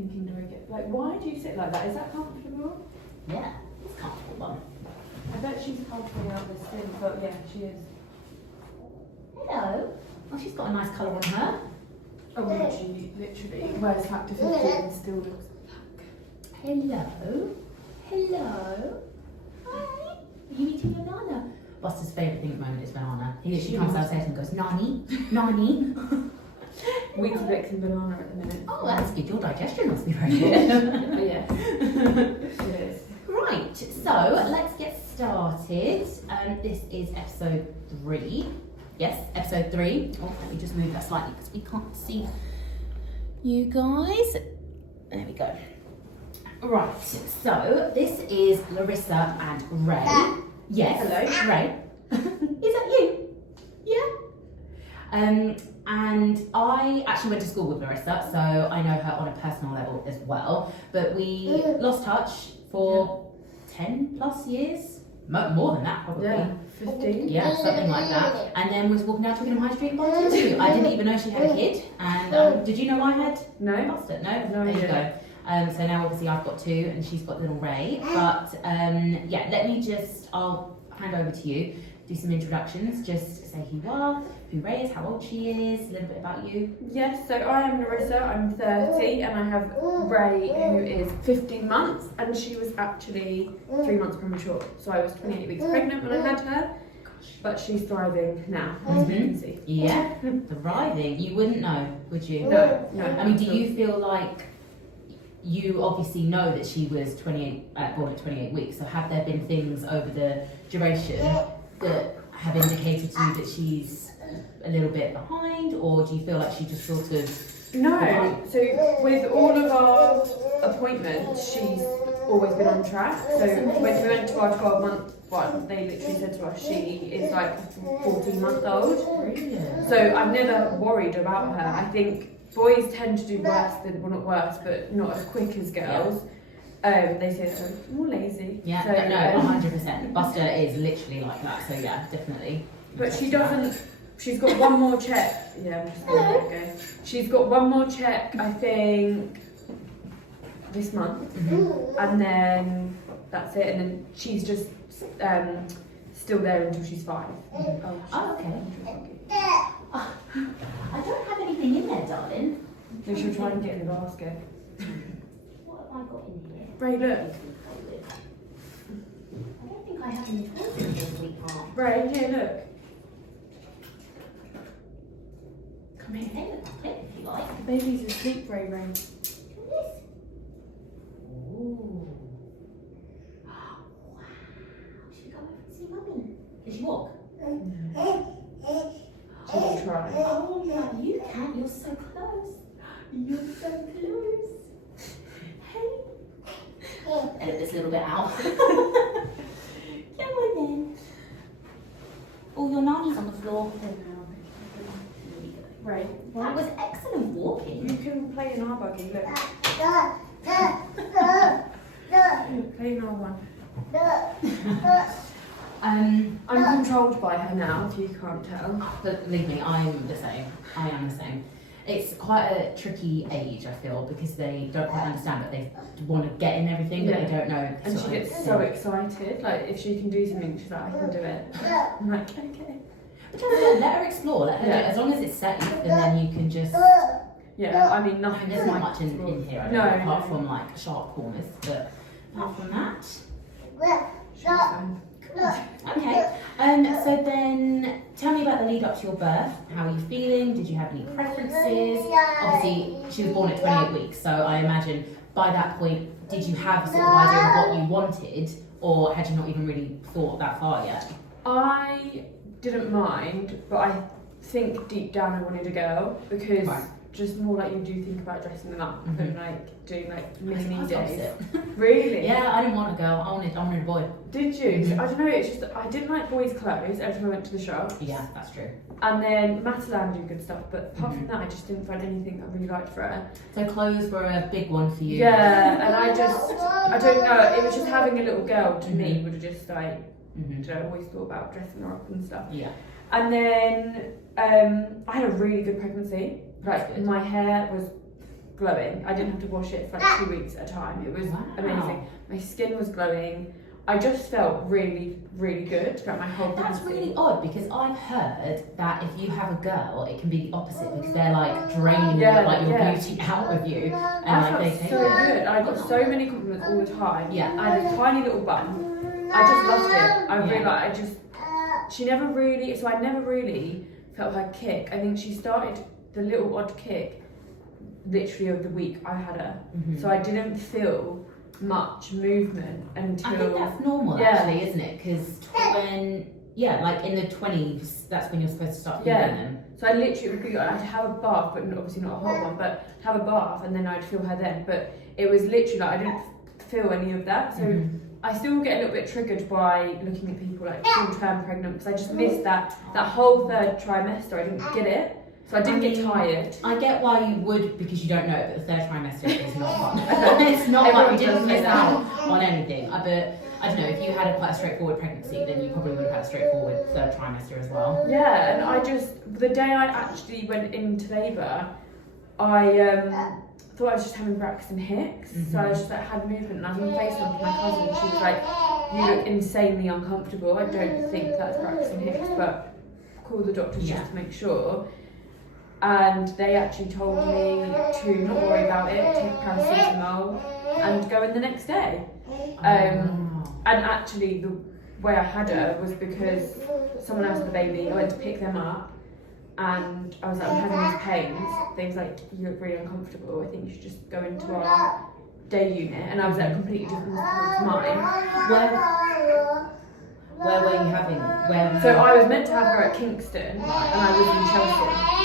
thinking, do I get, like, why do you sit like that? Is that comfortable? Yeah, it's comfortable, Mum. I bet she's halfway out this thing, but yeah, she is. Hello. Oh, she's got a nice colour on her. Oh, well, she literally wears Factor 50 and still looks black. Hello. Hello. Hi. Are you eating your banana? Buster's favourite thing at the moment is banana. He literally comes downstairs and goes, Nani, Nani. Weetabix and banana at the minute. Oh, that's good. Your digestion must be very good. Yeah, it is. Right, so let's get started. This is episode 3. Yes, episode 3. Oh, let me just move that slightly because we can't see you guys. There we go. Right, so this is Larissa and Raye. Yes. Hello. Raye. Is that you? Yeah. And I actually went to school with Larissa, so I know her on a personal level as well. But we lost touch for 10 plus years. More than that, probably. Yeah, 15. Yeah, something like that. And then was walking down Twickenham High Street and bumped into you. I didn't even know she had a kid. And did you know I had No. Buster? No? No, There you yeah. go. So now obviously I've got 2 and she's got little Raye. But yeah, I'll hand over to you, do some introductions, just say who you are, who Raye is, how old she is, a little bit about you. Yes, so I am Larissa, I'm 30, and I have Raye, who is 15 months, and she was actually 3 months premature. So I was 28 weeks pregnant when I had her, but she's thriving now, as you can see. Yeah, thriving. You wouldn't know, would you? No. I mean, do you feel like you obviously know that she was born at 28 weeks, so have there been things over the duration that have indicated to you that she's a little bit behind, or do you feel like she just sort of... No, so with all of our appointments, she's always been on track. So when we went to our 12-month one, they literally said to us she is like a 14-month-old. Brilliant. So I've never worried about her. I think boys tend to do worse than, well, not worse, but not as quick as girls. They say they're more lazy. Yeah, so, no, 100%. Buster is literally like that, so yeah, definitely. But she doesn't. She's got one more check. Yeah, I'm just gonna let it go. She's got one more check, I think, this month, and then that's it. And then she's just still there until she's 5. Oh, okay. I don't have anything in there, darling. So she'll try and get in the basket. What have I got in here? Raye, look. I don't think I have any toys in here, sweetheart. Raye, here, look. Come here. Hey, look at it, if you like. The baby's asleep, Raye. Look at this. Ooh. Wow. Should we go over and see Mummy? Can she walk? She will try. Oh, no, you can't. You're so close. You're so close. Hey. Edit this little bit out. Come on then. Oh, your nanny's on the floor. Raye, That was excellent walking. you can play in our buggy, look. Play in our one. I'm controlled by her now, if you can't tell. But believe me, I'm the same. I am the same. It's quite a tricky age, I feel, because they don't quite understand that they want to get in everything, but they don't know. And she gets so excited, like if she can do something, she's like, I can do it. I'm like, okay. But just let her explore, let her do it, as long as it's safe, and then you can just... Yeah, I mean, nothing. There's not much in here, I don't No, know, apart no. from like sharp corners, but apart from that... She's fine. Okay, so then tell me about the lead up to your birth. How are you feeling? Did you have any preferences? Obviously, she was born at 28 weeks, so I imagine by that point, did you have a sort of idea of what you wanted, or had you not even really thought that far yet? I didn't mind, but I think deep down I wanted a girl because just more like you do think about dressing them up and like doing like mini days. Really? Yeah, I didn't want a girl. I wanted a boy. Did you? I don't know. It's just that I didn't like boys' clothes every time I went to the shop. Yeah, that's true. And then Matalan do good stuff, but apart from that, I just didn't find anything I really liked for her. So clothes were a big one for you. Yeah, and I don't know. It was just having a little girl to me would have just like. I always thought about dressing her up and stuff. Yeah. And then I had a really good pregnancy. Like my hair was glowing. I didn't have to wash it for like 2 weeks at a time. It was amazing. My skin was glowing. I just felt really, really good throughout my whole That's pregnancy. really odd because I've heard that if you have a girl, it can be the opposite because they're like draining your beauty out of you. And I felt so good. I got so many compliments all the time. Yeah. I had a tiny little bun. I just loved it. I really she never really, so I never really felt her kick. I think she started the little odd kick literally of the week I had her. So I didn't feel much movement until... I think that's normal actually, isn't it? Because when, like in the 20s, that's when you're supposed to start feeling them. So I literally would be, I'd have a bath, but obviously not a hot one, but have a bath and then I'd feel her then. But it was literally like, I didn't feel any of that. So I still get a little bit triggered by looking at people like full-term pregnant because I just missed that whole 3rd trimester. I didn't get it. So I didn't get tired. I get why you would because you don't know it, but the 3rd trimester is not fun. It's not fun. You didn't miss out on anything. But I don't know, if you had quite a straightforward pregnancy, then you probably would have had a straightforward 3rd trimester as well. Yeah, and I just, the day I actually went into labour, I thought I was just having Braxton Hicks. So I was just like, had movement, and I was on FaceTime with my cousin, and she was like, you look insanely uncomfortable. I don't think that's Braxton Hicks, but call the doctors just to make sure. And they actually told me to not worry about it, take paracetamol and go in the next day. And actually the way I had her was because someone else had a baby. I went to pick them up and I was like, I'm having these pains. They was like, you look really uncomfortable. I think you should just go into our day unit. And I was at a completely different hospital to mine. Where were you having it? So I was meant to have her at Kingston and I was in Chelsea.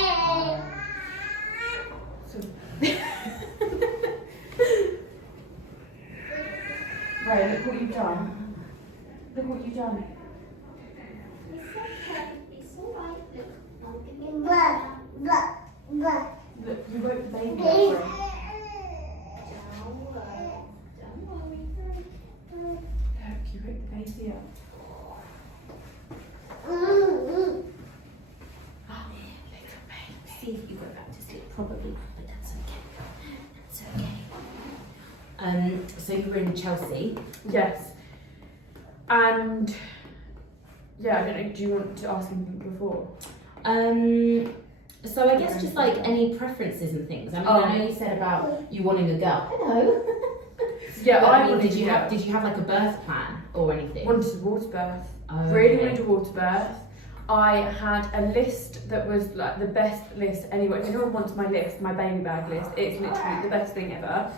Right, look what you've done. Look what you've done. It's okay. It's alright. Look, I'll give you a Look, you woke the baby up. Don't worry. Look, you woke the baby up. Little babe. See if you go back to sleep. Probably not, but that's okay. That's okay. So you were in Chelsea. Yes. And yeah, I don't know, do you want to ask anything before? So I guess just like any preferences and things. I mean, I know you said about you wanting a girl. Hello. Yeah, but, I mean, did you have like a birth plan or anything? Wanted a water birth. Oh, really wanted a water birth. I had a list that was like the best list anyway. If anyone wants my list, my baby bag list, it's literally the best thing ever.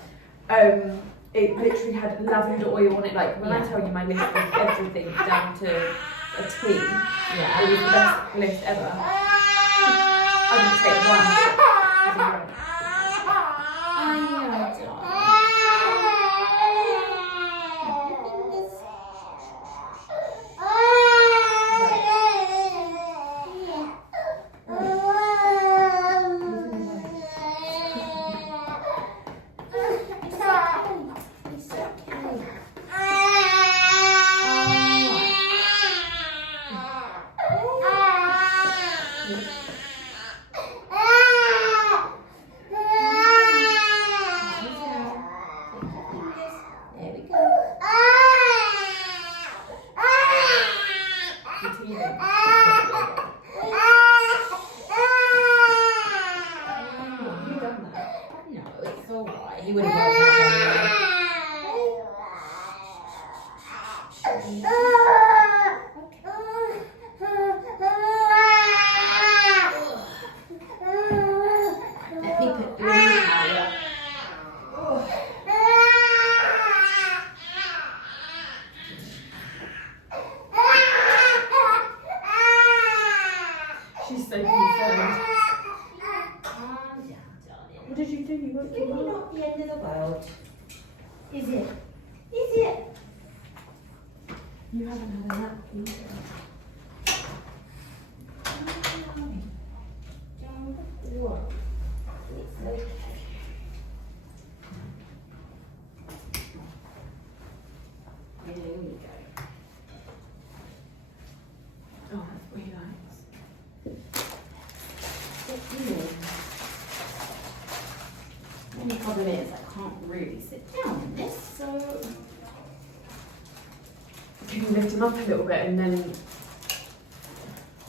It literally had lavender oil on it. Like when I tell you my list was everything down to a T. Yeah, it was the best list ever. I didn't take one. He would have worked out Let me put you in the shower. She's so concerned. Calm down, darling. What did you do? You woke Really him up? not the end of the world. Is it? Is it? You haven't had a nap either. What? It's okay. Here we go. Oh, that's really nice. Get you in. I can't really sit down in this, so You can lift him up a little bit and then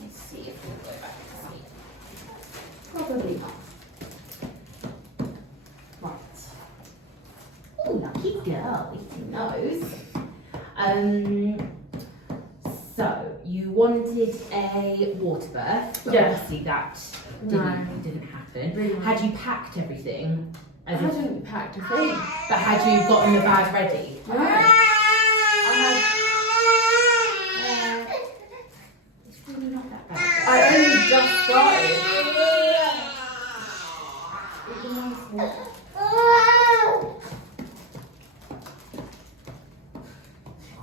let's see if we'll go back to sleep. Probably not. Right. Oh, lucky girl, eating those. So you wanted a water birth, but Yeah. obviously that No. didn't happen. Really? Had you packed everything? I hadn't packed a thing. But had you gotten the bag ready? No. I It's really not that bad. had. I only just started.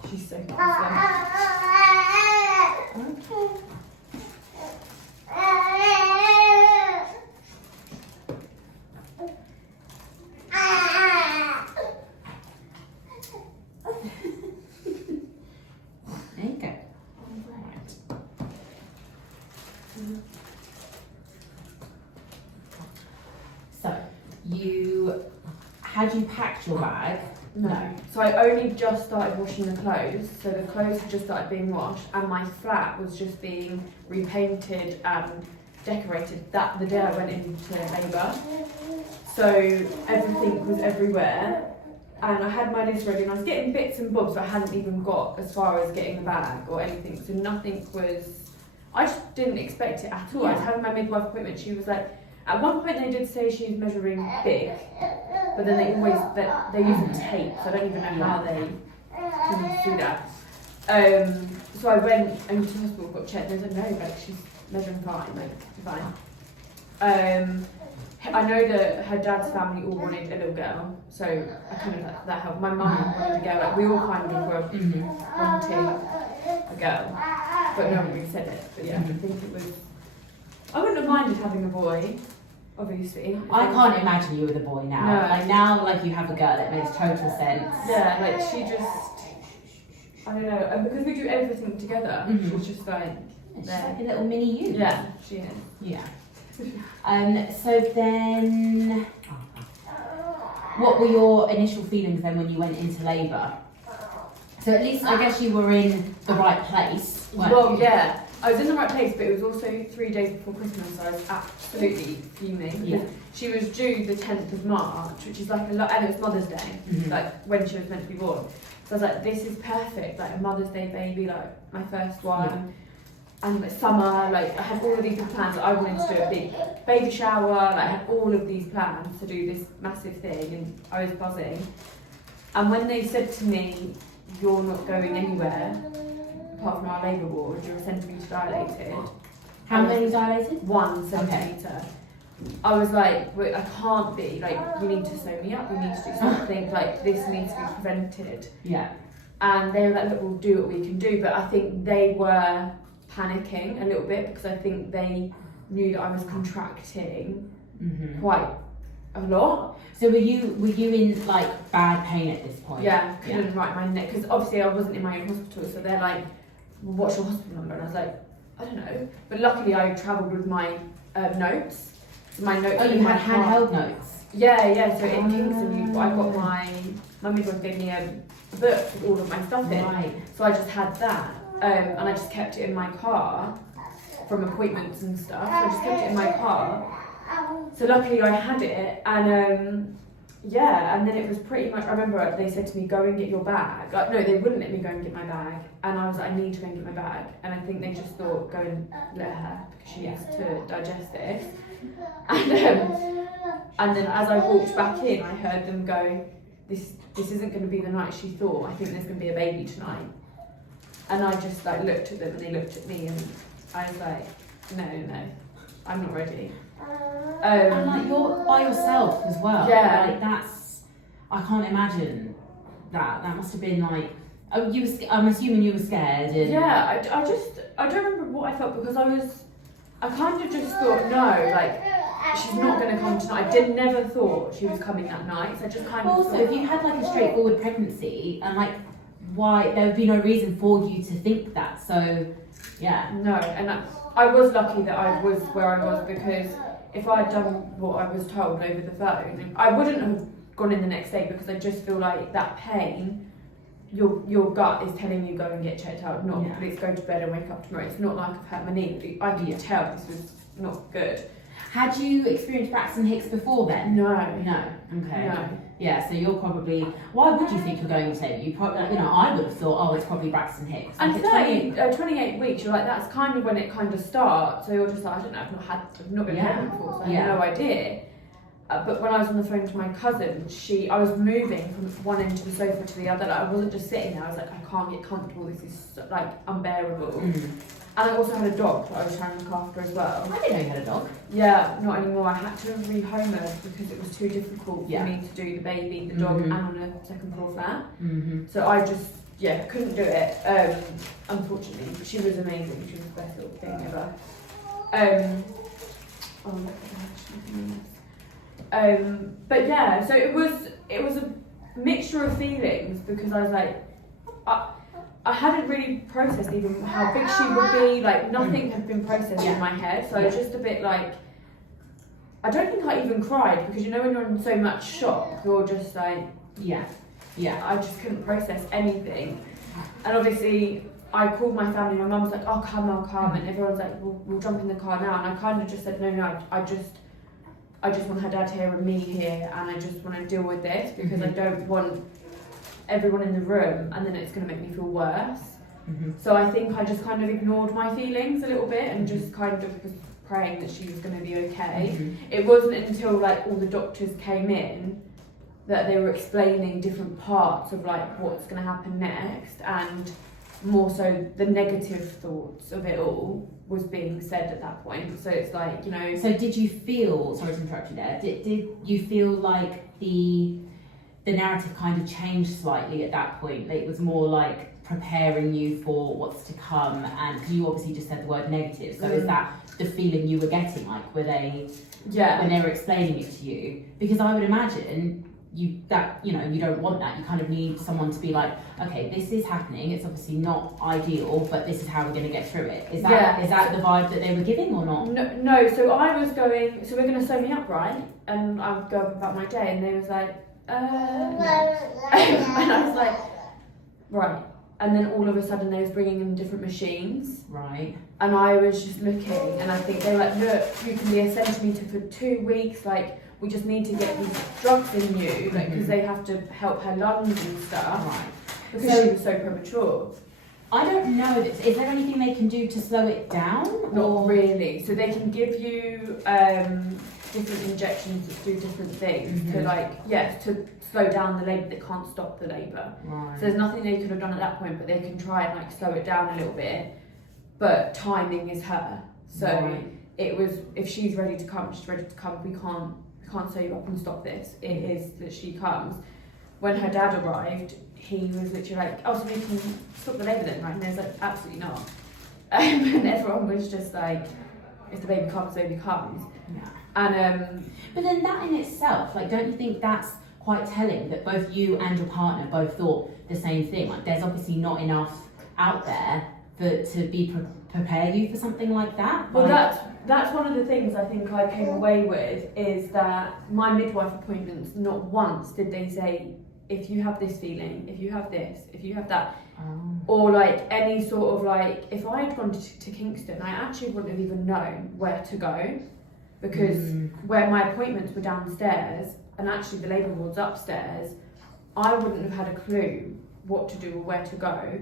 She's so cute. Okay. There you go. Right. So, had you packed your bag? No. So I only just started washing the clothes. So the clothes had just started being washed, and my flat was just being repainted and decorated that the day I went into labour. So everything was everywhere, and I had my list ready, and I was getting bits and bobs, but I hadn't even got as far as getting a bag or anything. So nothing was. I just didn't expect it at all. I was having my midwife appointment. She was like, at one point they did say she was measuring big, but then they use tape, so I don't even know how they can do that. So I went into the hospital, got checked. They said no, like she's measuring fine, like fine. I know that her dad's family all wanted a little girl, so I kind of that helped. My mum wanted a girl, like we all kind of were wanting a girl, but no one really said it. But yeah, I think it was. I wouldn't have minded having a boy, obviously. I can't imagine you with a boy now. No. Like now, like you have a girl, it makes total sense. Yeah, like she just. I don't know, and because we do everything together, she's just like. She's there. like a little mini you. Yeah, she is. Yeah. So then, what were your initial feelings then when you went into labour? So at least I guess you were in the right place, weren't Well, you? yeah, I was in the right place, but it was also 3 days before Christmas, so I was absolutely fuming. Yeah. She was due the 10th of March, which is like a lot, and it was Mother's Day, like when she was meant to be born. So I was like, this is perfect, like a Mother's Day baby, like my first one. Yeah. And like summer, like I had all of these plans. I wanted to do a big baby shower. Like I had all of these plans to do this massive thing, and I was buzzing. And when they said to me, "You're not going anywhere apart from our labour ward. You're a centimetre dilated." How many dilated? 1 centimetre. I was like, "Wait, I can't be. Like, you need to sew me up. We need to do something. Like, this needs to be prevented." Yeah. And they were like, "Look, we'll do what we can do." But I think they were panicking a little bit because I think they knew that I was contracting quite a lot. So were you in like bad pain at this point? Yeah, couldn't write my neck because obviously I wasn't in my own hospital, so they're like, well, "What's your hospital number?" And I was like, "I don't know." But luckily I travelled with my notes. My notes. Oh, you had handheld notes? Yeah. So in Kingston, I got my midwife gave me a book with all of my stuff in. Right. So I just had that. And I just kept it in my car from appointments and stuff. So I just kept it in my car. So luckily I had it, and and then it was pretty much. I remember they said to me, "Go and get your bag." Like, no, they wouldn't let me go and get my bag, and I was like, "I need to go and get my bag." And I think they just thought, "Go and let her because she needs to digest this." And then as I walked back in, I heard them go, "This isn't going to be the night she thought. I think there's going to be a baby tonight." And I just like looked at them and they looked at me and I was like, no, I'm not ready. And like you're by yourself as well. Yeah. Like I can't imagine that. That must have been like, oh, I'm assuming you were scared. And Yeah, I don't remember what I felt because I kind of just thought, no, like, she's not going to come tonight. I never thought she was coming that night. So I just kind of also, thought, if you had like a straightforward pregnancy and like, why there would be no reason for you to think that. So, yeah. no, and I was lucky that I was where I was because if I had done what I was told over the phone, I wouldn't have gone in the next day, because I just feel like that pain, your gut is telling you go and get checked out, not please go to bed and wake up tomorrow. It's not like I've hurt my knee. I could tell this was not good. Had you experienced Braxton Hicks before then? No. Okay. No. Yeah, so you're probably, why would you think you're going to say? You probably, you know, I would have thought, oh, it's probably Braxton Hicks. And Like 28 weeks, you're like, that's kind of when it kind of starts. So you're just like, I don't know, I've not been pregnant before, so I have no idea. But when I was on the phone to my cousin, I was moving from one end of the sofa to the other. Like, I wasn't just sitting there. I was like, I can't get comfortable. This is like unbearable. And I also had a dog that I was trying to look after as well. I didn't know you had a dog. Yeah, not anymore. I had to rehome her because it was too difficult for me to do the baby, the dog, and on a second floor flat. So I just, couldn't do it. Unfortunately, but she was amazing. She was the best little thing ever. Oh my gosh. But yeah, so it was a mixture of feelings, because I was like, I hadn't really processed even how big she would be. Like, nothing had been processed in my head, so I was just a bit like, I don't think I even cried, because you know when you're in so much shock, you're just like, I just couldn't process anything. And obviously I called my family. My mum was like, I'll come, and everyone's like, we'll jump in the car now. And I kind of just said, no, I just want her dad here and me here, and I just want to deal with this, because I don't want everyone in the room and then it's going to make me feel worse. So I think I just kind of ignored my feelings a little bit and just kind of was praying that she was going to be okay. It wasn't until like all the doctors came in that they were explaining different parts of like what's going to happen next, and more so the negative thoughts of it all was being said at that point. So it's like, you know. So did you feel, sorry to interrupt you there, did you feel like the narrative kind of changed slightly at that point? Like, it was more like preparing you for what's to come, and because you obviously just said the word negative, so is that the feeling you were getting? Like, were they, when they were explaining it to you? Because I would imagine you don't want that. You kind of need someone to be like, okay, this is happening, it's obviously not ideal, but this is how we're going to get through it. Is that the vibe that they were giving or not? No, so I was going, so we're going to sew me up, right? And I would go about my day, and they was like, no. And I was like, right. And then all of a sudden they was bringing in different machines. Right. And I was just looking, and I think they were like, look, you can be a centimetre for 2 weeks, like, we just need to get these drugs in you, like, because they have to help her lungs and stuff. Right. Because she was so premature. I don't know, is there anything they can do to slow it down? Not really. So they can give you different injections that do different things to slow down the labour. They can't stop the labour. Right. So there's nothing they could have done at that point, but they can try and like slow it down a little bit. But timing is her. So it was, if she's ready to come, she's ready to come. We can't sew you up and stop this. It is that she comes. When her dad arrived, he was literally like, oh, so we can stop the labour then, right? And they was like, absolutely not. And everyone was just like, if the baby comes, the baby comes. Yeah. And but then that in itself, like, don't you think that's quite telling that both you and your partner both thought the same thing? Like, there's obviously not enough out there to prepare you for something like that. Well, that's one of the things I think I came away with, is that my midwife appointments, not once did they say, if you have this feeling, if you have this, if you have that, or like any sort of like, if I had gone to Kingston, I actually wouldn't have even known where to go, because where my appointments were downstairs and actually the labour ward's upstairs, I wouldn't have had a clue what to do or where to go,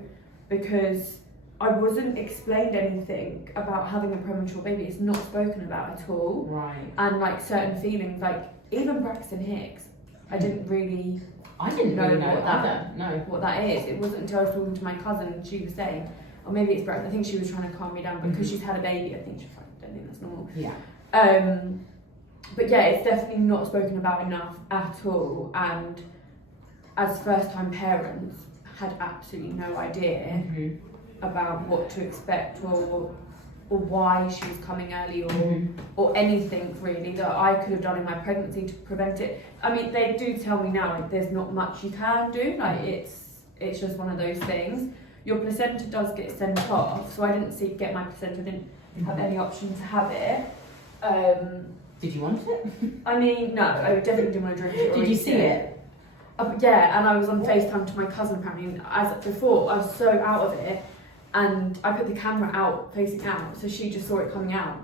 because I wasn't explained anything about having a premature baby. It's not spoken about at all. Right. And like certain feelings, like even Braxton Hicks, I didn't really know what that is. It wasn't until I was talking to my cousin and she was saying, or maybe it's Braxton. I think she was trying to calm me down because she's had a baby. I think she's like, I don't think that's normal. Yeah. But yeah, it's definitely not spoken about enough at all. And as first-time parents, had absolutely no idea about what to expect or why she was coming early or anything really that I could have done in my pregnancy to prevent it. I mean, they do tell me now, like, there's not much you can do. Like, it's just one of those things. Your placenta does get sent off, so I didn't get my placenta. I didn't have any option to have it. Did you want it? I mean, no, I definitely didn't want to drink it. Or Did you eat see it? Yeah, and I was on FaceTime to my cousin apparently, and as before, I was so out of it, and I put the camera out, facing out, so she just saw it coming out.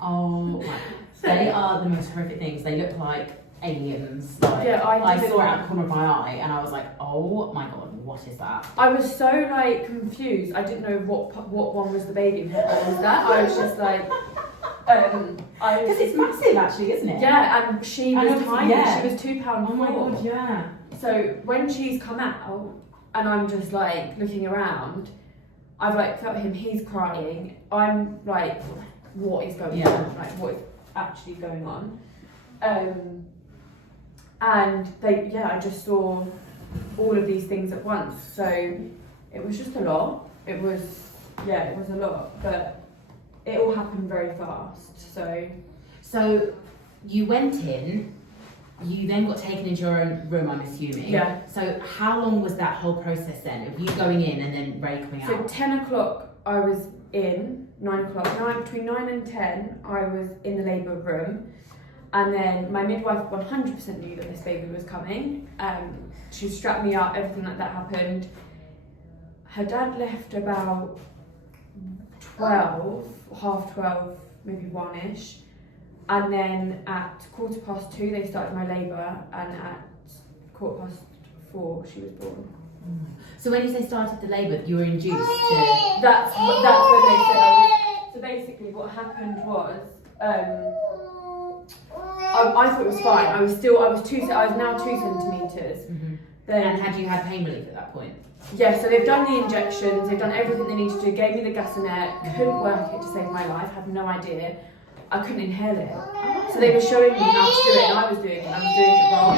Oh, right. They are the most horrific things. They look like aliens. Like, Yeah, I saw it out the corner of my eye, and I was like, oh my god, what is that? I was so like confused. I didn't know what one was the baby and what one was that. I was just like, Because it's massive, actually, isn't it? Yeah, and she was tiny. Yeah. She was £2. Oh my god, yeah. So when she's come out, and I'm just like looking around, I've like felt him. He's crying. I'm like, what is going on? Like, what is actually going on? And I just saw all of these things at once. So it was just a lot. It was a lot, but it all happened very fast. So you went in. You then got taken into your own room, I'm assuming. Yeah. So how long was that whole process then? Of you going in and then Raye coming out? So 10 o'clock I was in, 9 o'clock. Between 9 and 10 I was in the labour room. And then my midwife 100% knew that this baby was coming. She strapped me up, everything like that happened. Her dad left about 12, half 12, maybe 1ish. And then at 2:15 they started my labour, and at 4:15 she was born. So when you say started the labour, you were induced to... That's what they said. So basically what happened was, I thought it was fine. I was now 2 centimetres. Mm-hmm. Then, and had you had pain relief at that point? Yeah, so they've done the injections, they've done everything they needed to do, gave me the bassinet, couldn't work it to save my life, had no idea. I couldn't inhale it. So they were showing me how to do it, and I was doing it wrong.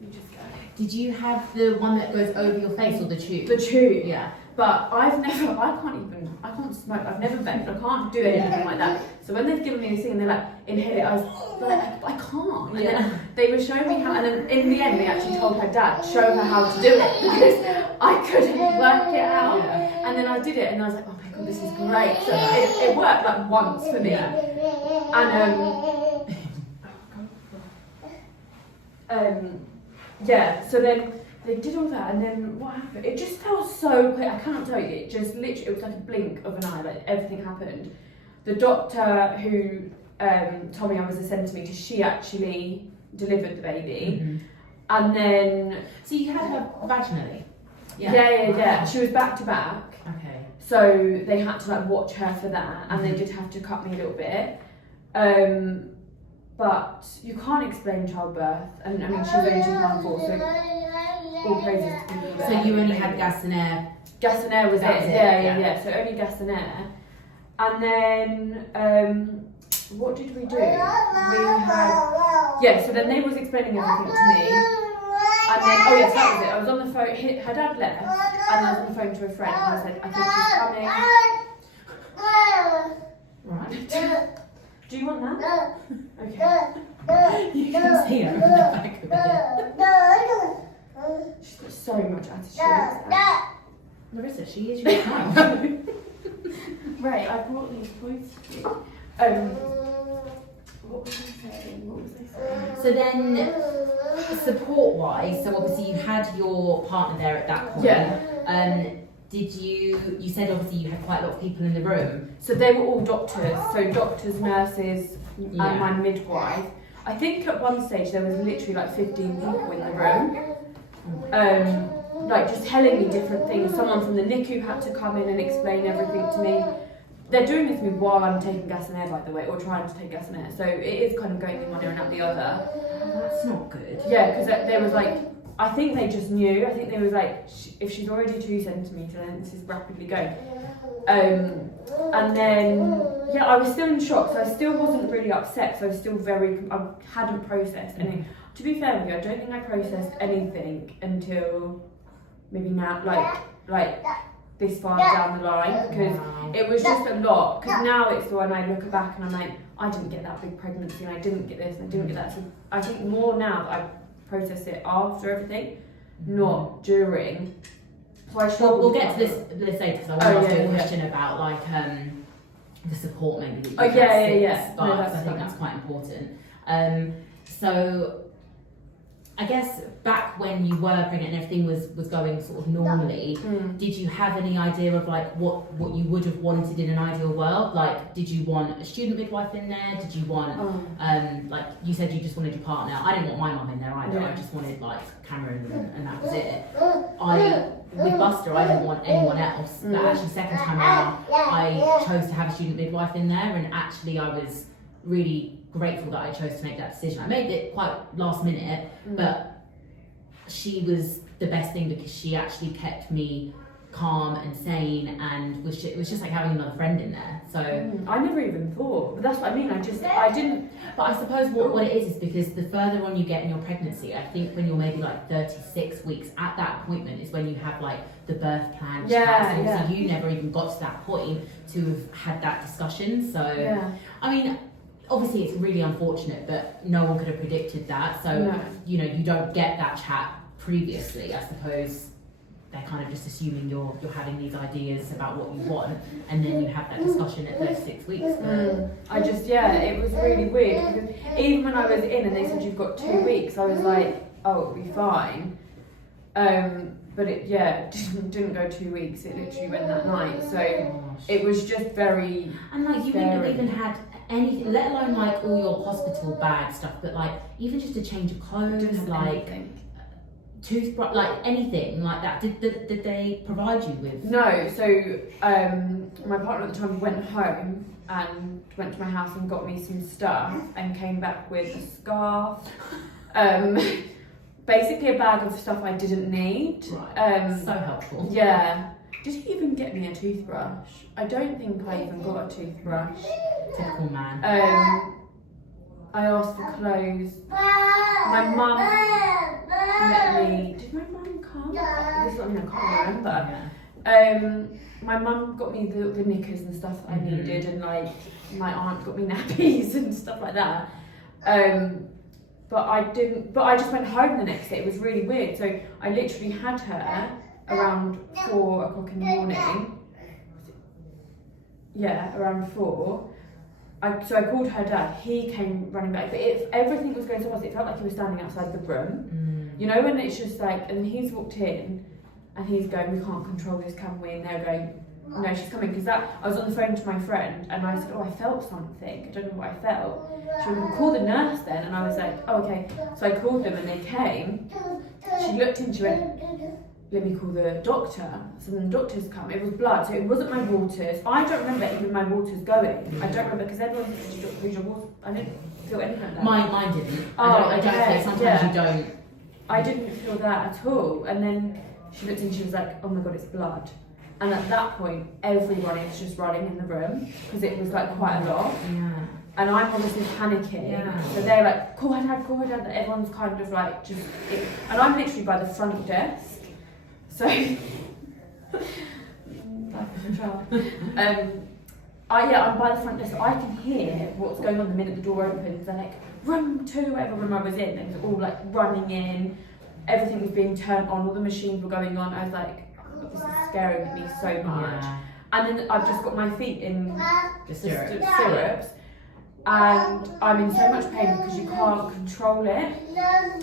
You just go. Did you have the one that goes over your face or the tube? The tube. Yeah. But I can't smoke, I've never vaped, I can't do anything like that. So when they've given me this thing and they're like, inhale it, I was like, I can't. And then they were showing me how, and then in the end they actually told her dad, show her how to do it, because I couldn't work it out. Yeah. And then I did it and I was like, oh my god, this is great. So it worked like once for me. And so then they did all that, and then what happened? It just felt so quick. I can't tell you. It just literally, it was like a blink of an eye. Like everything happened. The doctor who told me I was a centimetre, she actually delivered the baby, and then so you had her vaginally. Yeah. She was back to back. Okay. So they had to like watch her for that, and they did have to cut me a little bit. But you can't explain childbirth, and I mean she was only 2 pounds 4, so all praises to people. So you only had gas and air. Gas and air was it? Yeah. So only gas and air, and then what did we do? We had so then they was explaining everything to me, and then that was it. I was on the phone. Her dad left, and I was on the phone to a friend, and I said, I think she's coming. Right. Do you want that? Okay. You can see her in the back of it. She's got so much attitude. Larissa, she is your mum. Right, I brought these toys for you. What was I saying? So then, support-wise, so obviously you had your partner there at that point. Yeah. Did you said obviously you had quite a lot of people in the room. So they were all doctors, nurses, and my midwife. I think at one stage there was literally like 15 people in the room. Like just telling me different things. Someone from the NICU had to come in and explain everything to me. They're doing this to me while I'm taking gas and air, by the way, or trying to take gas and air. So it is kind of going in one ear and out the other. Oh, that's not good. Yeah, because there was like, I think they just knew. I think they was like, if she's already 2 centimetres, then this is rapidly going. And then, I was still in shock, so I still wasn't really upset. So I was still I hadn't processed anything. To be fair with you, I don't think I processed anything until maybe now, like this far down the line, because it was just a lot. Because now it's the one I look back and I'm like, I didn't get that big pregnancy, and I didn't get this, and I didn't get that. So I think more now that I process it after everything, not during. So I We'll get to this later, because I want to ask you a question about like the support maybe that you Oh, had yeah, since, yeah. but No, I that's think fine. that's quite important. So I guess back when you were pregnant and everything was going sort of normally, did you have any idea of like what you would have wanted in an ideal world? Like, did you want a student midwife in there? Did you want, like you said you just wanted your partner. I didn't want my mum in there either. Yeah. I just wanted like Cameron and that was it. With Buster, I didn't want anyone else, but actually second time around, I chose to have a student midwife in there, and actually I was really grateful that I chose to make that decision. I made it quite last minute, but she was the best thing because she actually kept me calm and sane, and it was just like having another friend in there. So I never even thought, but that's what I mean. I didn't. But I suppose what it is because the further on you get in your pregnancy, I think when you're maybe like 36 weeks, at that appointment is when you have like the birth plan chats, and so you never even got to that point to have had that discussion. So I mean, obviously it's really unfortunate, but no one could have predicted that. So you know, you don't get that chat previously. I suppose they're kind of just assuming you're having these ideas about what you want, and then you have that discussion at 36 weeks. I just, it was really weird because even when I was in and they said you've got 2 weeks, I was like, oh, it'll be fine. But it didn't go 2 weeks. It literally went that night. So it was just very. And like you wouldn't have even had anything, let alone like all your hospital bag stuff, but like even just a change of clothes, like toothbrush, like anything like that. Did they provide you with? No. So my partner at the time went home and went to my house and got me some stuff and came back with a scarf. Basically a bag of stuff I didn't need. Right. So helpful. Yeah. Did he even get me a toothbrush? I don't think I even got a toothbrush. Typical man. I asked for clothes. My mum let me. Did my mum come? This is something I can't remember. My mum got me the knickers and stuff I needed, and like my aunt got me nappies and stuff like that. But I didn't. But I just went home the next day. It was really weird. So I literally had her around 4 o'clock in the morning. Yeah, around 4. So I called her dad. He came running back, but everything was going so fast. It felt like he was standing outside the room. You know, when it's just like, and he's walked in, and he's going, "We can't control this, can we?" And they're going, "No, she's coming." Because I was on the phone to my friend, and I said, "Oh, I felt something. I don't know what I felt." She would call the nurse then, and I was like, "Oh, okay." So I called them, and they came. She looked into it. Let me call the doctor. So then the doctors come. It was blood, so it wasn't my waters. I don't remember even my waters going. I don't remember because everyone said, "Did you freeze your waters?" I didn't feel anything like that. Mine didn't. Oh, I don't feel. Sometimes you don't. I didn't feel that at all. And then she looked and she was like, "Oh my god, it's blood." And at that point, everyone is just running in the room because it was like quite a lot. Yeah. And I'm obviously panicking. So they're like, "Call her dad, call her dad." Everyone's kind of like just. And I'm literally by the front desk. So, I'm by the front desk, so I can hear what's going on the minute the door opens. They're like, "Room 2," whatever room I was in, and it was all like running in. Everything was being turned on, all the machines were going on. I was like, oh, "This is scaring me so much." Yeah. And then I've just got my feet in The the syrup. syrups, and I'm in so much pain because you can't control it.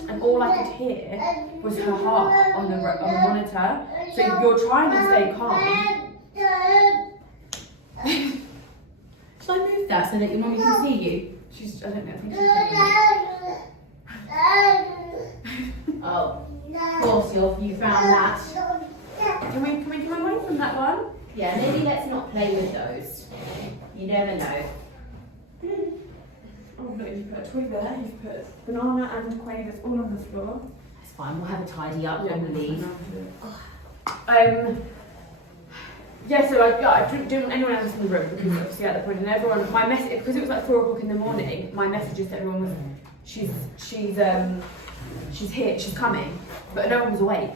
And all I could hear was her heart on the monitor. So you're trying to stay calm. Shall I move that so that your mummy can see you? I don't know, I think she's Oh, of course you found that. Can we come away from that one? Yeah, maybe let's not play with those. You never know. Oh look, you've put a toy there, you've put banana and quavers all on the floor. That's fine, we'll have a tidy up when we leave. So I didn't want anyone else in the room because obviously at that point, and everyone, my message, because it was like 4 o'clock in the morning, my messages to everyone was, she's here, she's coming, but no one was awake.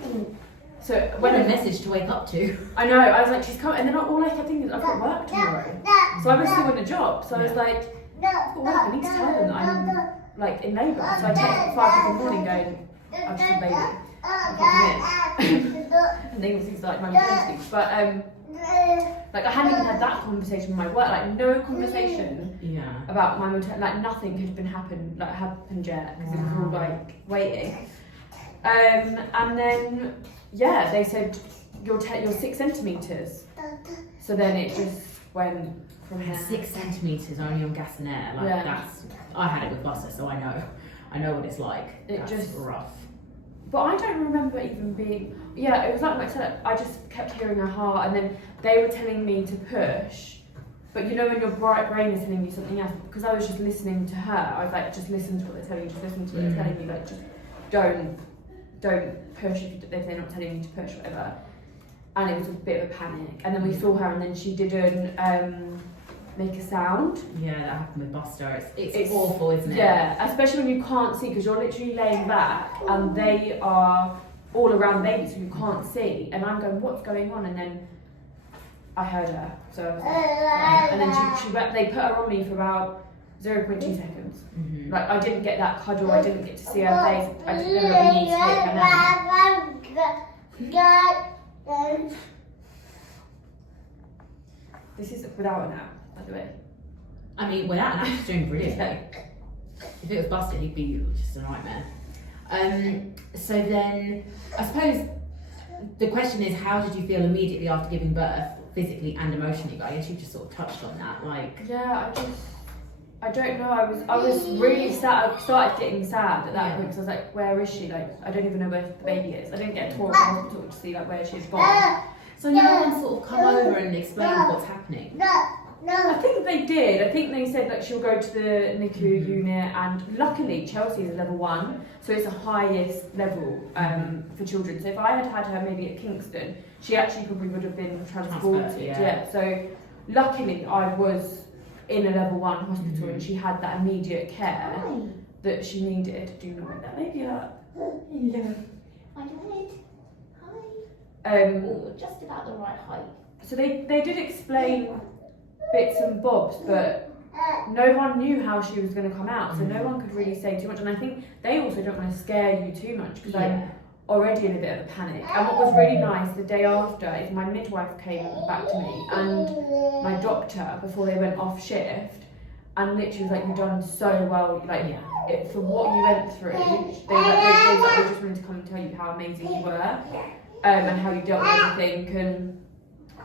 So What a message to wake up to. I know, I was like, she's coming, and then all I kept thinking is, I've got work tomorrow. So I was still on a job, so I was like, I've got work, I need to tell them that I'm like in labour. So I text at 5 o'clock in the morning going, I've just been baby, I can't commit. And then he's like, Mummy, don't sleep. But Like I hadn't even had that conversation with my work, like no conversation Yeah. about my maternity, like nothing had happened yet because it was all like waiting. And then yeah, they said you're 6 centimeters. So then it just went from there. 6 centimeters only on gas and air. Like Yeah. that's. I had it with butter, so I know what it's like. It That's just- rough. But I don't remember even being. Yeah, it was like I said. I just kept hearing her heart, and then they were telling me to push. But you know when your bright brain is telling you something else, because I was just listening to her. I was like, just listen to what they're telling you. Just listen to what they're telling me. Like, just don't push if they're not telling you to push, whatever. And it was a bit of a panic. And then we saw her, and then she didn't make a sound. Yeah, that happened with Buster. It's awful, isn't it? Yeah, especially when you can't see, because you're literally laying back and they are all around the baby, so you can't see. And I'm going, what's going on? And then I heard her, so I was like, fine. And then they put her on me for about 0.2 seconds. Mm-hmm. Like I didn't get that cuddle, I didn't get to see her face. I just know that we need to take her now. This is without an app, by the way. I mean, without an app, she's doing brilliantly. If it was Buster, he'd be just a nightmare. So then, I suppose the question is, how did you feel immediately after giving birth, physically and emotionally? But I guess you just sort of touched on that, like. Yeah, I don't know. I was really sad. I started getting sad at that point because I was like, where is she? Like, I don't even know where the baby is. I didn't get a tour of the hospital to see like where she's gone. So no one sort of come over and explain what's happening. I think they did. I think they said like she'll go to the NICU unit, and luckily Chelsea is a level 1, so it's the highest level for children. So if I had had her maybe at Kingston, she actually probably would have been transported. Yeah. So luckily I was in a level 1 hospital, and she had that immediate care that she needed. Do not wake that baby up. Hello. I did. Hi. Ooh, just about the right height. So they did explain bits and bobs, but no one knew how she was going to come out, so no one could really say too much. And I think they also don't want to scare you too much, because I'm already in a bit of a panic. And what was really nice the day after is my midwife came back to me and my doctor before they went off shift, and literally was like, you've done so well, like for what you went through. They just wanted to come and tell you how amazing you were, and how you dealt with everything. And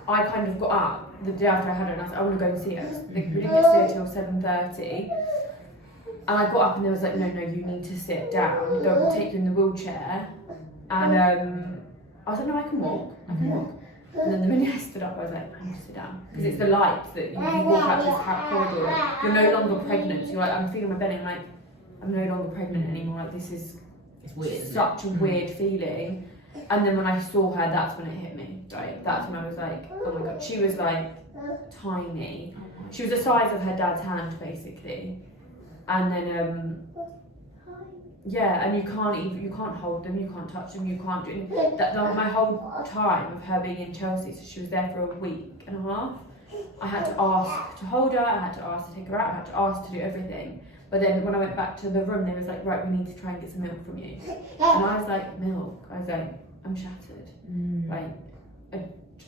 I kind of got up the day after I had her, and I said, I want to go and see her. We didn't get to see her till 7:30. And I got up, and they was like, no, you need to sit down. We'll take you in the wheelchair. And I was like, no, I can walk. And then the minute I stood up, I was like, I need to sit down. Because it's the lights that you walk out to this corridor. Like, you're no longer pregnant. So you're like, I'm feeling my belly, and like, I'm no longer pregnant anymore. Like, this is weird, such a weird feeling. And then when I saw her, that's when it hit me. Right? That's when I was like, oh my god. She was like tiny. She was the size of her dad's hand, basically. And then yeah, and you can't hold them, you can't touch them, you can't do anything. My whole time of her being in Chelsea, so she was there for a week and a half. I had to ask to hold her, I had to ask to take her out, I had to ask to do everything. But then when I went back to the room, they was like, right, we need to try and get some milk from you. And I was like, milk? I was like, I'm shattered. Like,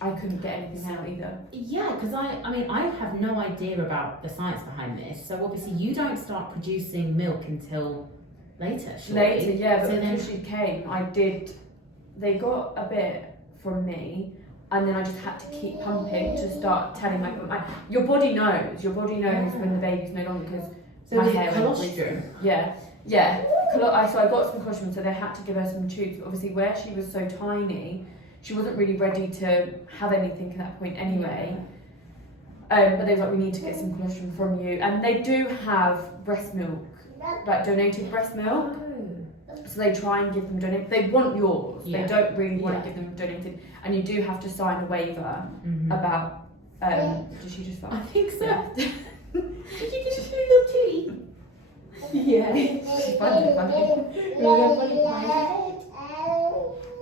I couldn't get anything out either. Yeah, because I mean, I have no idea about the science behind this. So obviously you don't start producing milk until later, surely. Later, yeah, but so when she came, they got a bit from me, and then I just had to keep pumping to start telling your body knows when the baby's no longer, because my hair colostrum. Yeah. So I got some colostrum, so they had to give her some tubes. But obviously, where she was so tiny, she wasn't really ready to have anything at that point anyway. But they was like, we need to get some colostrum from you, and they do have breast milk, like donated breast milk. So they try and give them donated. They want yours. They don't really want to give them donated, and you do have to sign a waiver about. Did she just fart? I think so. Yeah. Did you give us a little tea? Yeah. She's funny.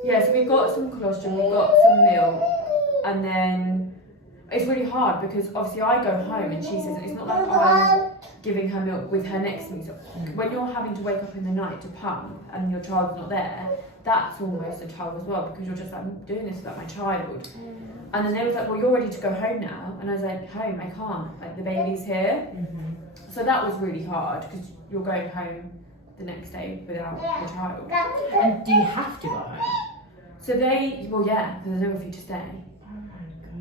Yeah, so we've got some colostrum, we've got some milk, and then it's really hard because obviously I go home and she says it's not like I'm giving her milk with her next to me. So when you're having to wake up in the night to pump and your child's not there, that's almost a child as well, because you're just like, I'm doing this without my child. And then they was like, well, you're ready to go home now. And I was like, home, I can't. Like, the baby's here. So that was really hard because you're going home the next day without your child. And do you have to go home? So well, yeah, because there's nowhere for you to stay.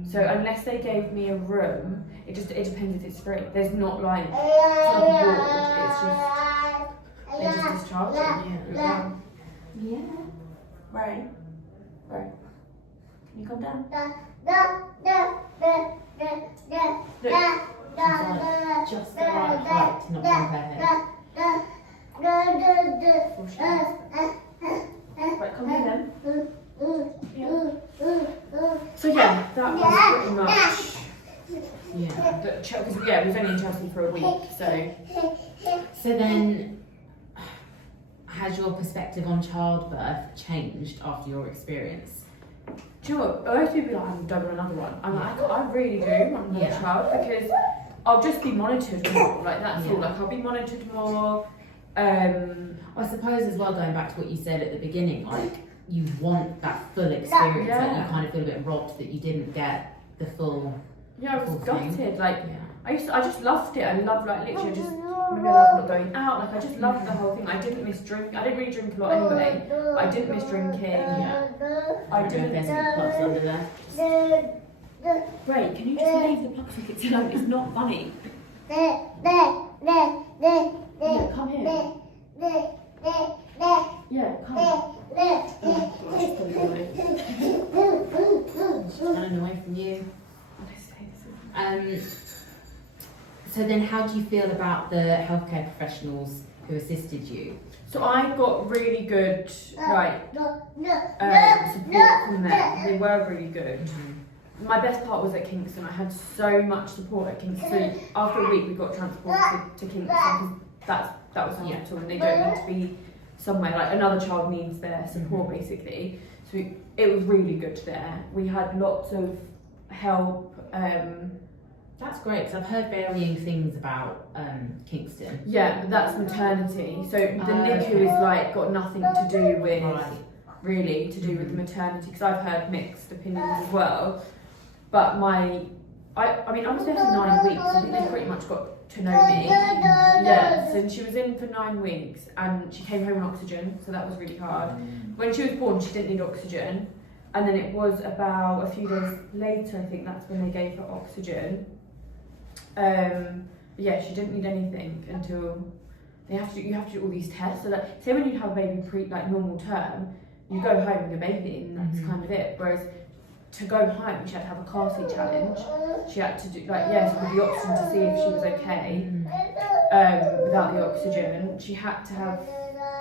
So unless they gave me a room, it depends if it's free. There's not like, it's not a ward, it's just, they just discharge you. Yeah. Right. Can you come down? Look, just the right height to not bump her head. Right, come here then. So yeah, that was pretty much. Yeah. Because we was only in Chelsea for a week, so. So then, has your perspective on childbirth changed after your experience? Do you know what? Most people are like, I don't want another one. I'm like, I really do want another child because I'll just be monitored more. Like, that's all. Like, I'll be monitored more. I suppose as well, going back to what you said at the beginning, like, you want that full experience. Like, you kind of feel a bit robbed that you didn't get the full. Yeah, I was gutted. Like, I just loved it. I loved, like, literally, maybe I love not going out. Like, I just loved the whole thing. I didn't miss drinking. I didn't really drink a lot anyway. But I didn't miss drinking. Yeah. I didn't. There's any plugs under there. Ray, can you just leave the plug sockets alone? It's not funny. Yeah, come here. Yeah, come. Running away from you. So then how do you feel about the healthcare professionals who assisted you? So I got really good, support from them. They were really good. My best part was at Kingston. I had so much support at Kingston. So after a week we got transported to Kingston because that was hospital and they don't need to be somewhere, like another child needs their support basically. So it was really good there. We had lots of help. That's great, because I've heard varying things about Kingston. Yeah, but that's maternity. So the NICU is like got nothing to do with really to do with the maternity, because I've heard mixed opinions as well. But I mean I was there for 9 weeks. I think they pretty much got to know me. Yeah, so she was in for 9 weeks and she came home on oxygen, so that was really hard. When she was born, she didn't need oxygen, and then it was about a few days later, I think that's when they gave her oxygen. Yeah, she didn't need anything until you have to do all these tests. So that, say when you have a baby normal term, you go home with your baby and that's kind of it. Whereas to go home, she had to have a car seat challenge. She had to do with the oxygen to see if she was okay. Without the oxygen, she had to have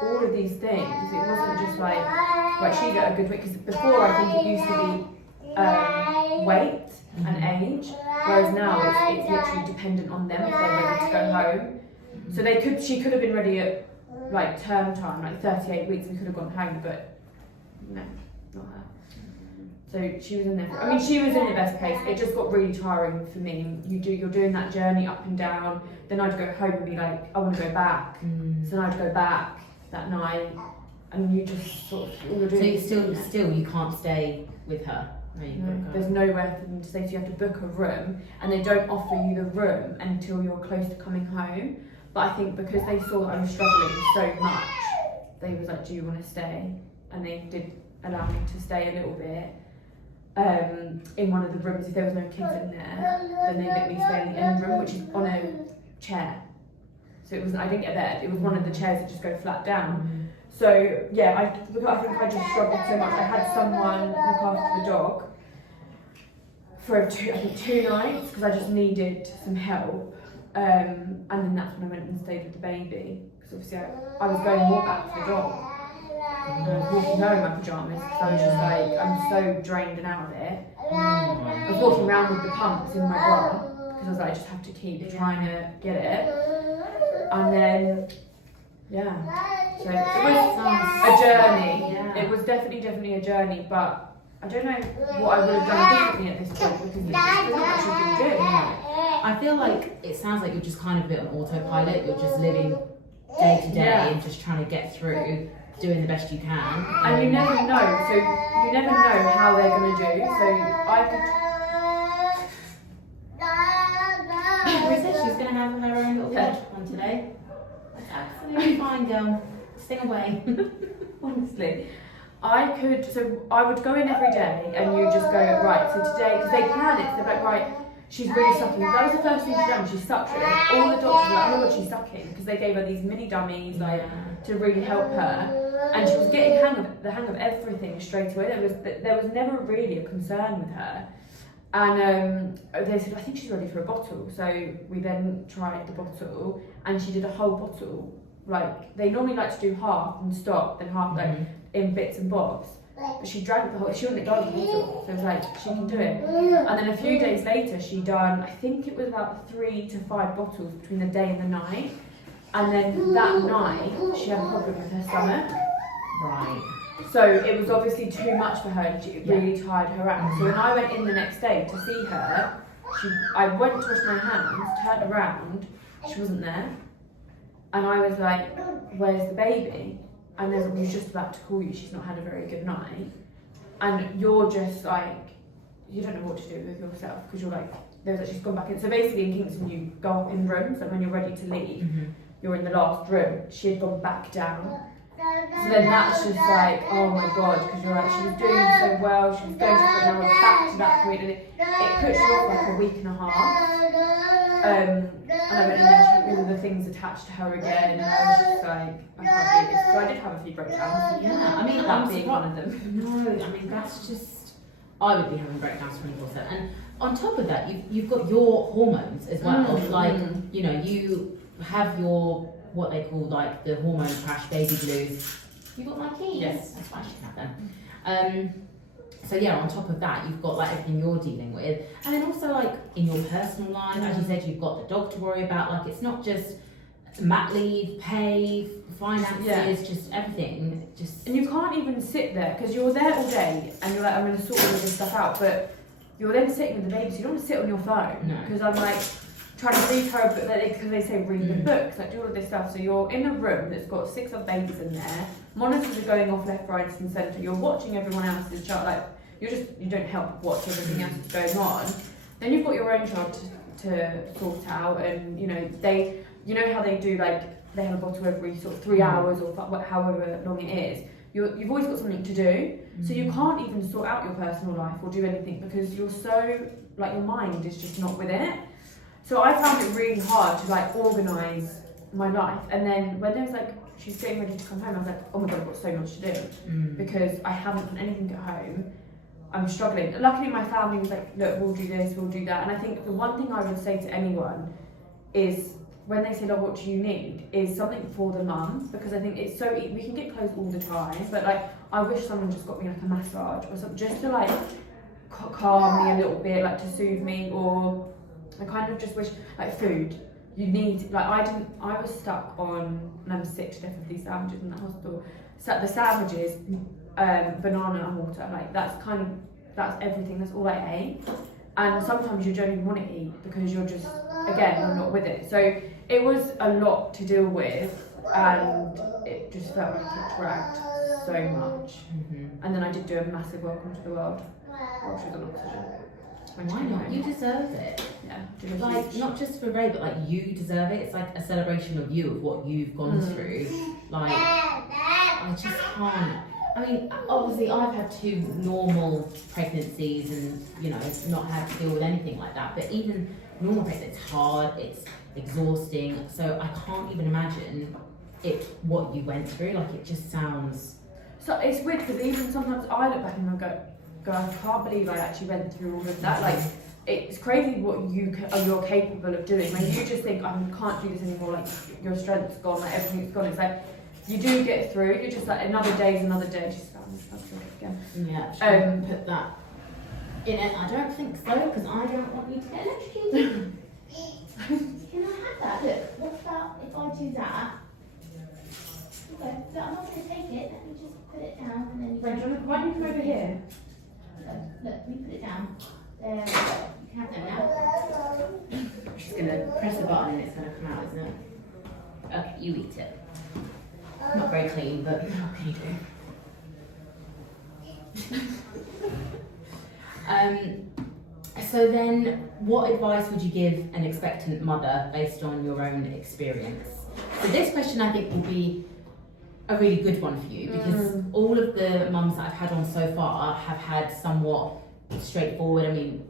all of these things. It wasn't just like, right, she's at a good weight, because before I think it used to be weight and age, whereas now it's literally dependent on them if they're ready to go home. So she could have been ready at like term time, like 38 weeks, and could have gone home, but no, not her. So she was in there. She was in the best place. It just got really tiring for me. You're doing that journey up and down. Then I'd go home and be like, I want to go back. So then I'd go back that night, and you just sort of all you're doing. So you still you can't stay with her. No, there's nowhere for them to stay, so you have to book a room, and they don't offer you the room until you're close to coming home. But I think because they saw that I was struggling so much, they was like, do you want to stay? And they did allow me to stay a little bit in one of the rooms. If there was no kids in there, then they let me stay in the end room, which is on a chair. So I didn't get a bed, it was one of the chairs that just go flat down. So yeah, I think I just struggled so much. I had someone look after the dog for 2 nights because I just needed some help. And then that's when I went and stayed with the baby, because obviously I was going more back to the dog. And I was walking home in my pyjamas because I was just like, I'm so drained and out of it. I was walking around with the pumps in my bra because I was like, I just have to keep trying to get it. And then, yeah. So it was a journey. It was definitely a journey, but I don't know what I would have done differently at this point because there's not much you can do. I feel like it sounds like you're just kind of a bit on autopilot. You're just living day to day and just trying to get through, doing the best you can. And you never know. So you never know how they're going to do. So I could. Larissa, she's going to have her own little watch on today. That's absolutely fine, girl. Sing away. Honestly. So I would go in every day and you just go, right, so today, because they plan it, so they're like, right, she's really sucking. That was the first thing she done, she sucked her. All the doctors were like, oh my god, she's sucking, because they gave her these mini dummies, like, to really help her. And she was getting the hang of everything straight away. There was never really a concern with her. And they said, I think she's ready for a bottle. So we then tried the bottle, and she did a whole bottle. Like, they normally like to do half and stop, then half, like, in bits and bobs. But she drank the whole, she wouldn't have done the bottle. So it was like, she can do it. And then a few days later, she done, I think it was about 3 to 5 bottles between the day and the night. And then that night, she had a problem with her stomach. Right. So it was obviously too much for her, and it really tired her out. So when I went in the next day to see her, I went to wash my hands, turned around, she wasn't there. And I was like, where's the baby? And then we was just about to call you, she's not had a very good night. And you're just like, you don't know what to do with yourself, because you're like, she's gone back in. So basically in Kingston, you go up in rooms, and when you're ready to leave, you're in the last room. She had gone back down. So then that's just like, oh my god, because you're like, she was doing so well, she was going to, but now we're back to that point, and it puts you off like a week and a half. And I went in and she had all the things attached to her again, and I was just like, I can't do this. So I did have a few breakdowns. Yeah, I mean, that being one of them. No, I mean, that's just, I would be having breakdowns 24/7. And on top of that, you've got your hormones as well. Like, you know, you have your, what they call like the hormone crash, baby blues. You got my keys? Yes. That's why I should have them. So yeah, on top of that, you've got like everything you're dealing with. And then also like in your personal life, as you said, you've got the dog to worry about. Like it's not just mat leave, pay, finances, just everything. And you can't even sit there, because you're there all day and you're like, I'm going to sort all of this stuff out. But you're then sitting with the baby, so you don't want to sit on your phone. Because I'm like, trying to read her a book, because they say read the books, like do all of this stuff. So you're in a room that's got 6 other babies in there, monitors are going off left, right and centre, you're watching everyone else's child, like you don't help watch everything else that's going on. Then you've got your own child to sort out, and you know how they do, like they have a bottle every sort of 3 hours or however long it is. You've always got something to do, so you can't even sort out your personal life or do anything, because you're so, like your mind is just not with it. So I found it really hard to like organise my life. And then when there was like, she's getting ready to come home, I was like, oh my god, I've got so much to do. Because I haven't done anything at home. I'm struggling. Luckily my family was like, look, we'll do this, we'll do that. And I think the one thing I would say to anyone is, when they say, oh, what do you need? Is something for the mum. Because I think it's so, we can get clothes all the time, but like, I wish someone just got me like a massage or something, just to like calm me a little bit, like to soothe me, or I kind of just wish, like food, you need, like I was stuck on, and I'm sick to death of these sandwiches in the hospital. So the sandwiches, banana and water, like that's everything, that's all I ate. And sometimes you don't even want to eat, because you're just, again, you're not with it. So it was a lot to deal with, and it just felt like it dragged so much. And then I did do a massive welcome to the world while she was on oxygen. Why not? You deserve it. Yeah. Like, not just for Raye, but like you deserve it. It's like a celebration of you, of what you've gone through. Like, I just can't. I mean, obviously I've had 2 normal pregnancies and, you know, not had to deal with anything like that. But even normal pregnancy, it's hard, it's exhausting. So I can't even imagine what you went through. Like, it just sounds... So it's weird, because even sometimes I look back and I go, I can't believe I actually went through all of that. Like, it's crazy what you're capable of doing. When you just think, I can't do this anymore, like your strength's gone, like everything's gone. It's like, you do get through, you're just like, another day is another day. Just again. Yeah, put that in it. I don't think so, because I don't want you to get electrocuted. Can I have that? Look, what about if I do that? Okay, so I'm not going to take it, let me just put it down and then... Why don't you come over here? So, look, let me put it down. There we go. You can have them now. She's going to press the button and it's going to come out, isn't it? Okay, you eat it. Not very clean, but what can you do? So then, what advice would you give an expectant mother based on your own experience? So this question I think will be a really good one for you because all of the mums that I've had on so far have had somewhat straightforward, I mean,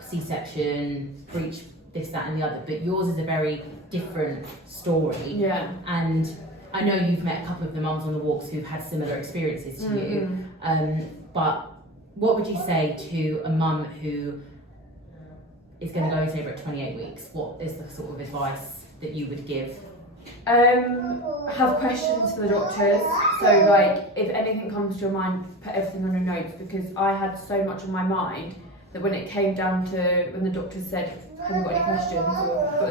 C-section, breech, this, that and the other, but yours is a very different story. Yeah. And I know you've met a couple of the mums on the walks who've had similar experiences to you, but what would you say to a mum who is going to go into labour at 28 weeks? What is the sort of advice that you would give? Have questions for the doctors. So like, if anything comes to your mind, put everything on your notes, because I had so much on my mind that when it came down to when the doctors said, have you got any questions? Or,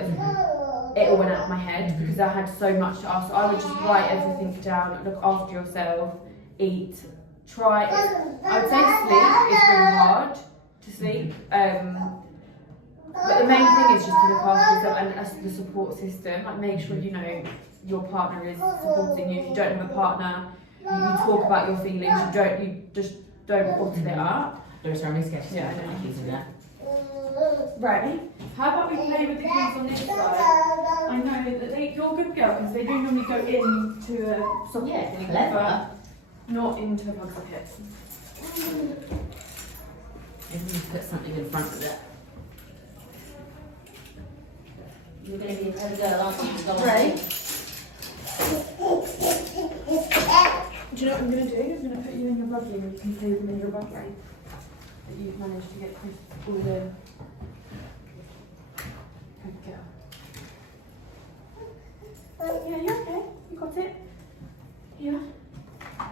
it all went out of my head because I had so much to ask. So I would just write everything down, look after yourself, eat, try. I would say sleep is really hard to sleep. But the main thing is just to look after yourself and the support system. Like, make sure you know your partner is supporting you. If you don't have a partner, you talk about your feelings. You just don't bottle it up. There's so many sketches. Yeah, I know. In there. Right. How about we play with the keys on this side? I know that you're a good girl because they do normally go into a socket thing, clever. but not into a plug socket. Maybe we put something in front of it. You're going to be a clever girl, aren't you? To go on. Right. Do you know what I'm going to do? I'm going to put you in your buggy and you can play with me in your buggy. That you've managed to get all the... Good girl. Yeah, you're okay. You got it? Yeah. Hi,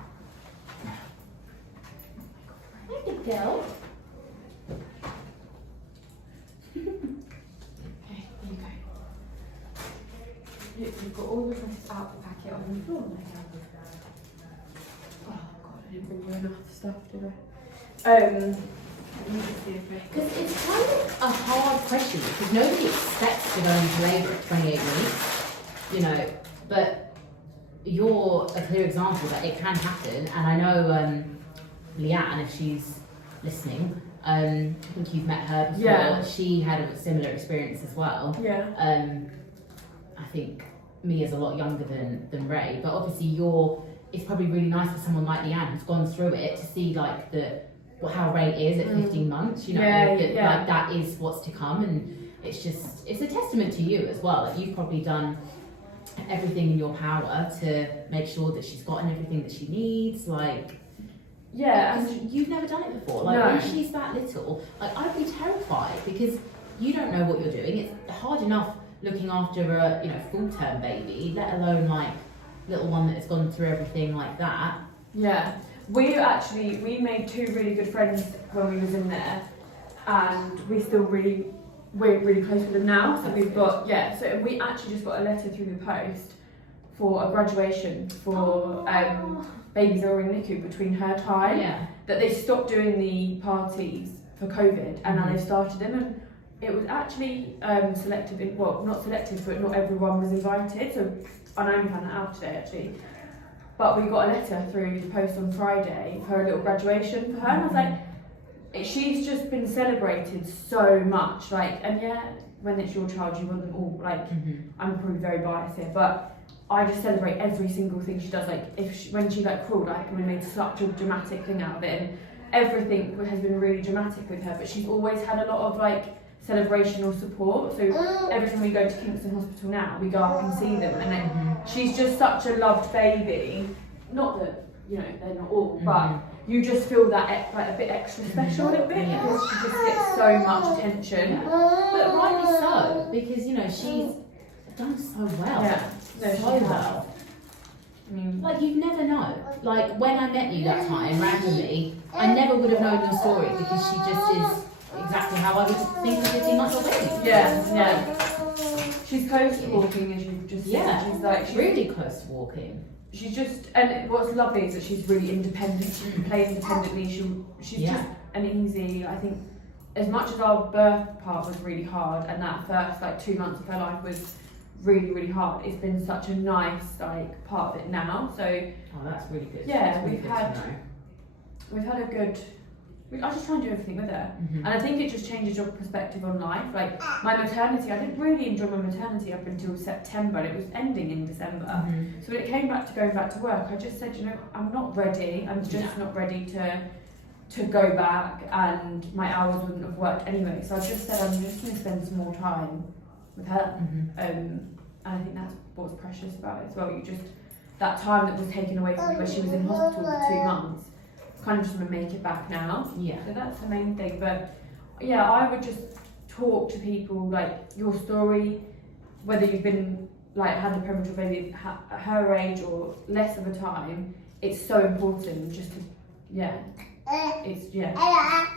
good girl. You've got all the rest out the packet on the floor now. Oh god, I didn't bring you enough stuff, did I? Let me just see if Because it's kind of a hard question because nobody expects to go into labour at 28 weeks, you know, but you're a clear example that it can happen. And I know Leanne, if she's listening, I think you've met her before. Yeah. She had a similar experience as well. Yeah. I think Mia's a lot younger than Raye, but obviously it's probably really nice for someone like Leanne who's gone through it to see like how Raye is at 15 months, you know, like that is what's to come, and it's a testament to you as well. Like, you've probably done everything in your power to make sure that she's gotten everything that she needs, like. Yeah, and you've never done it before. Like, no. when she's that little, like, I'd be terrified because you don't know what you're doing. It's hard enough looking after a, you know, full-term baby, let alone like little one that has gone through everything like that. Yeah, we made two really good friends when we was in there, and we're really close with them now. So we've got so we actually just got a letter through the post for a graduation for babies that were in NICU between her time. Yeah. That they stopped doing the parties for COVID, and now they've started them. And it was actually selective, well, not selective, but not everyone was invited. So I only found that out today actually. But we got a letter through the post on Friday for a little graduation for her, and I was like, she's just been celebrated so much. Like, and yeah, when it's your child, you want them all. Like, I'm probably very biased here, but I just celebrate every single thing she does. Like, when she like crawled, like, we made such a dramatic thing out of it, and everything has been really dramatic with her. But she's always had a lot of like celebration or support. So every time we go to Kingston Hospital now, we go up and see them, and then she's just such a loved baby. Not that, you know, they're not all, but you just feel that like a bit extra special a little bit because she just gets so much attention. But rightly so, because, you know, she's done so well. Yeah, no, so well. I mean, like, you'd never know. Like, when I met you that time randomly, I never would have known your story because she just is exactly how I would think of 15 months old baby. Yeah. She's close to walking, as you just said. Yeah, She's like really close to walking. she's just, and what's lovely is that she's really independent. She can play independently. She's just an easy. I think as much as our birth part was really hard, and that first like 2 months of her life was really, really hard, it's been such a nice like part of it now. So that's really good. Yeah, That's really we've good had to know. we've had a good. I just try and do everything with her, and I think it just changes your perspective on life. Like my maternity, I didn't really enjoy my maternity up until September, and it was ending in December. So when it came back to going back to work, I just said, you know, I'm not ready. I'm just not ready to go back, and my hours wouldn't have worked anyway. So I just said I'm just going to spend some more time with her, and I think that's what's precious about it as well. You just that time that was taken away from me where she was in hospital for 2 months. Kind of just want to make it back now. Yeah. So that's the main thing. But yeah, I would just talk to people like your story, whether you've been like had a premature baby at her age or less of a time. It's so important just to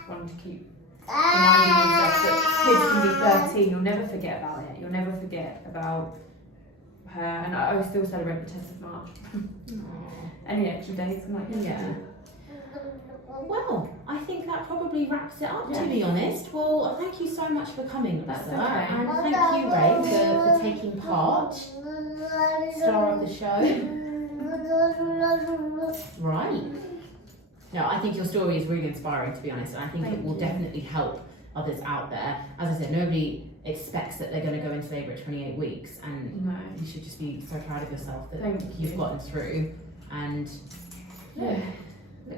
wanting to keep reminding yourself that kids can be 13. You'll never forget about it. You'll never forget about her. And I always still celebrate the 10th of March. Any extra days, I'm like, yeah. Well, I think that probably wraps it up, to be honest. Well, thank you so much for coming, Larissa. Okay. And thank you, Raye, for taking part. Star of the show. Right. No, I think your story is really inspiring, to be honest, and I think it will definitely help others out there. As I said, nobody expects that they're going to go into labour at 28 weeks, and you should just be so proud of yourself that you've gotten through. And look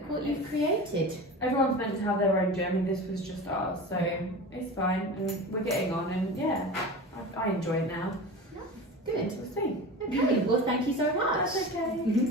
what you've created. Everyone's meant to have their own journey. This was just ours, so it's fine, and we're getting on. And I enjoy it now. Good. We'll see. Okay. Well, thank you so much. That's okay.